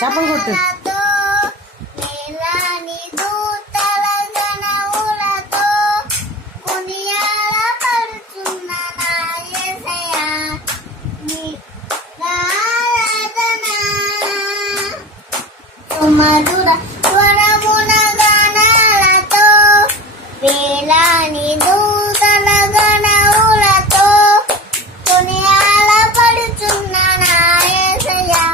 చప్పలు కొట్టు. మధుర స్వరమున గానాలతో వేలాని దూతల గణములతో కొనియాల పడుచున్న నా యేసయ్యా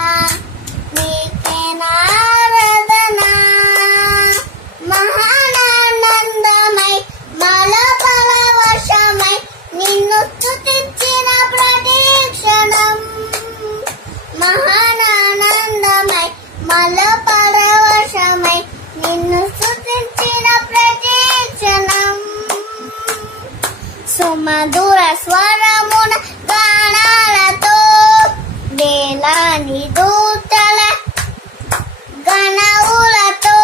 నీకే నారాధన. మహానందమై మల పరవశమై నిన్ను స్తుతించిన ప్రతిక్షణం. మహానందమై మల పరవశమై నిన్ను స్తుతించిన ప్రతిక్షణం. సుమధుర స్వరమున గానాలతో వేలాని దూతల గణములతో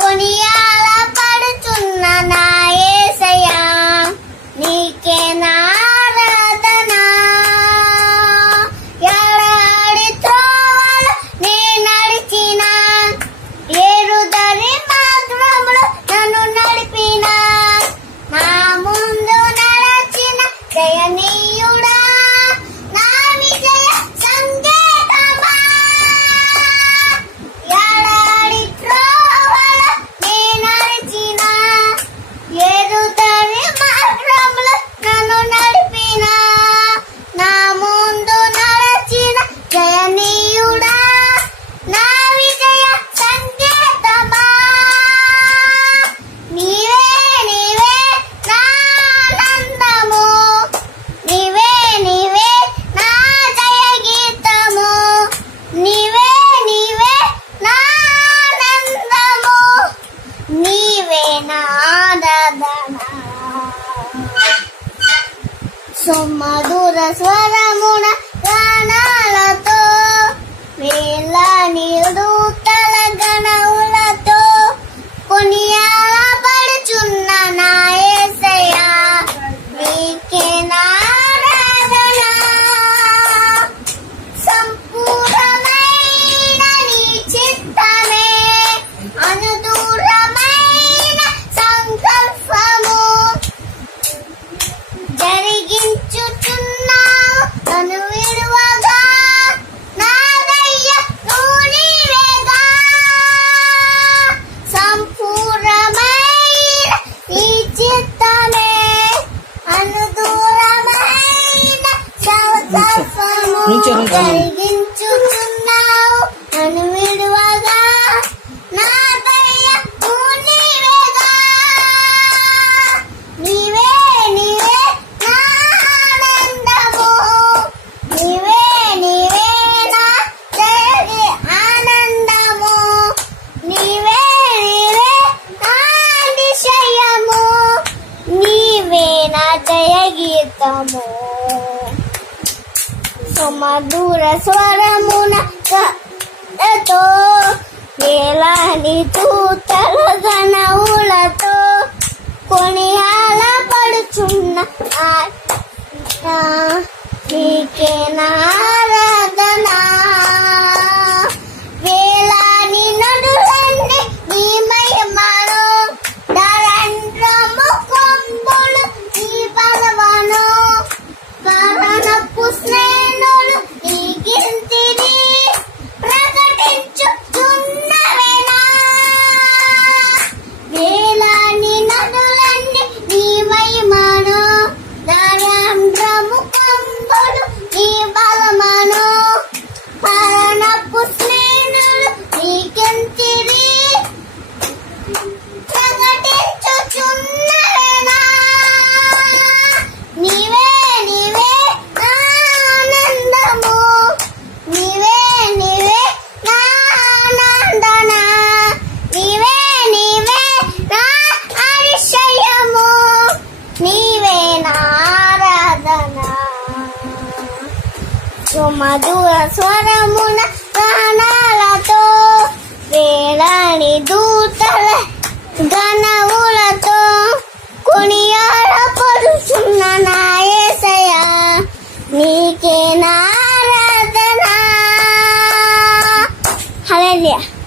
కొనియాల పడుచున్న నా యేసయ్యా నీకే నారాధన. ఎడారి త్రోవలు నే నడిచిన ఏరుదారి మార్గములో నన్ను నడిపిన నా ముందు నడచిన దయనీయుడా నా విజయ సంకేతమా. ఎడారి త్రోవలు నే నడిచిన ఏరుదారి మార్గములో నన్ను నడిపిన నా ముందు నడచిన దయనీయుడా నా విజయ సంకేతమా. నీవే నీవే నా ఆనందము, నీవే నీవే నా జయ గీతము, నీవే నీవే నా ఆనందము, నీవే నా ఆరాధన. సుమధుర స్వరమున గానాలతో వేలాని దూతల గణములతో కొనియాల పడుచున్న నా యేసయ్యా నీకే నారాధన. సంపూర్ణమైన నీ చిత్తమే అనుదూరమైన సంకల్పము జరిగించుచున్నావు నన్ను విడువగా నా దయ్య నీవేగా. సంపూర్ణమైన నీ చిత్తమే అనుదూరమైన సంకల్పము జరిగించుచున్నావు నన్ను విడువగా నా దయ్య నీవేగా. నీవే నీవే నా ఆనందము, నీవే నీవే నా జయ ఆనందము, నీవే నీవే నా అతిశయము, నీవే నా జయ గీతము. సుమధుర స్వరమున గానాలతో వేలాని దూతల గణములతో కొనియాల పడుచున్న నీకే నారాధన. వేలాని నడులన్నీ నీ మహిమను, దరంద్రము కొంబులు నీ బలవను, మరణపు శ్రేణులు నీ కీర్తిని ప్రకటించుచున్నవేనా. వేలాని నదులన్నీ నీ మహిమను, దరంద్రము కొంబులు నీ బలమను, మరణపు శ్రేణులు నీ కీర్తిని ప్రకటించుచున్నవేనా. నీవే నీవే నా ఆనందము, నీవే నీవే నా ఆనందన, నీవే నీవే నా అతిశయము, నీవే నా ఆరాధన. సుమధుర స్వరమున గానాలతో వేలాని దూతల గణములతో కొనియాల పడుచున్న నా యేసయ్యా నీకే నారాధన. ఆచార్య